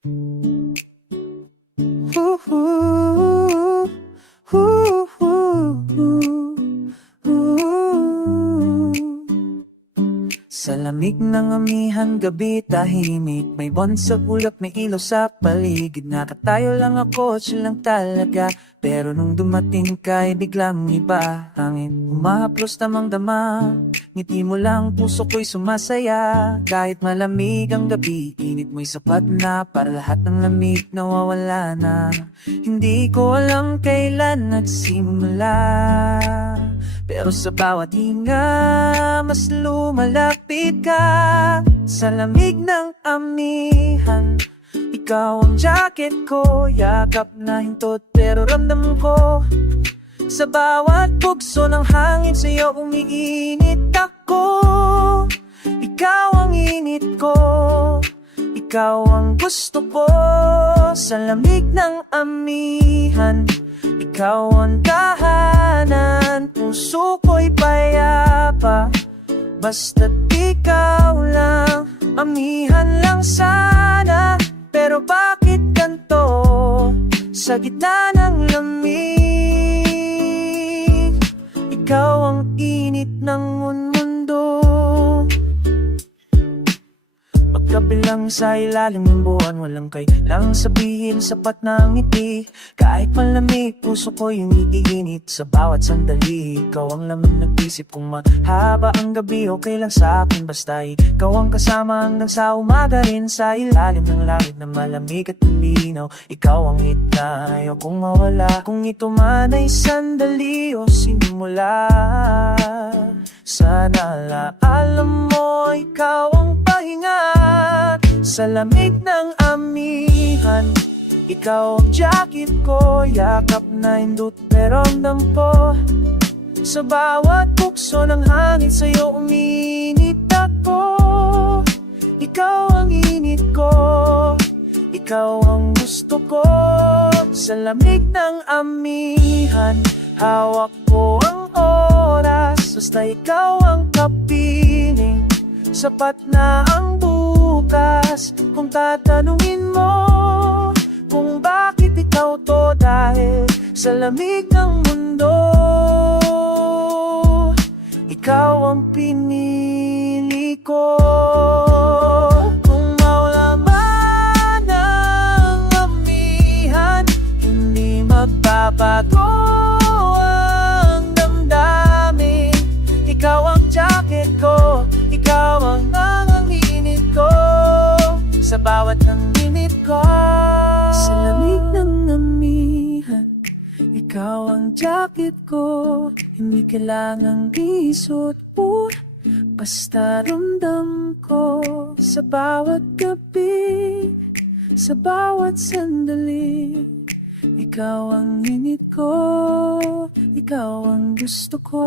Ooh, ooh, ooh, ooh. Sa lamig ng amihan gabi tahimik, may buwan sa ulap, may ilaw sa paligid. Nakatayo lang ako, chill lang talaga. Pero nung dumating ka'y biglang iba. Hangin umahaplos tamang dama, ngiti mo lang puso ko'y sumasaya. Kahit malamig ang gabi, init mo'y sapat na para lahat ng lamig nawawala na. Hindi ko alam kailan nagsimula, pero sa bawat hinga, mas lumalapit ka. Sa lamig ng amihan, ikaw ang jacket ko, yakap na hintot pero ramdam ko. Sa bawat bugso ng hangin sa'yo umiinit ako. Ikaw ang init ko, ikaw ang gusto ko. Sa lamig ng amihan, ikaw ang tahanan, puso ko'y payapa. Basta't ikaw lang, amihan lang sana. Pero bakit ganito, sa gitna ng lamig, ikaw ang init ng mundo. Magkabilang sa ilalim ng buwan, walang kailang sabihin, sapat na ang ngiti. Kahit malamig, puso ko yung iinit sa bawat sandali. Ikaw ang laman nag-isip kung mahaba ang gabi, okay lang sa akin. Basta ikaw ang kasama hanggang sa umaga rin. Sa ilalim ng langit na malamig at malinaw, ikaw ang itna, ayaw kong mawala. Kung ito man ay sandali o simula, sana alam mo ikaw ang pahinga. Sa lamig ng amihan, ikaw ang jacket ko, yakap na hindot pero ramdam ko. Sa bawat bukso ng hangin sa'yo uminit ako. Ikaw ang init ko, ikaw ang gusto ko. Sa lamig ng amihan, hawak ko ang oras. Basta ikaw ang kapiling, sapat na ang bukas. Kung tatanungin mo kung bakit ikaw to, dahil sa lamig ng mundo, ikaw ang pinili ko. Kung mawala man ang amihan, hindi magbabago ang damdamin. Ikaw ang jacket ko, ikaw ang init ko, sa bawat init ko. Sa lamig ng amihan, ikaw ang jacket ko, hindi kailangang isuot mo, basta ramdam ko. Sa bawat gabi, sa bawat sandali, ikaw ang init ko, ikaw ang gusto ko.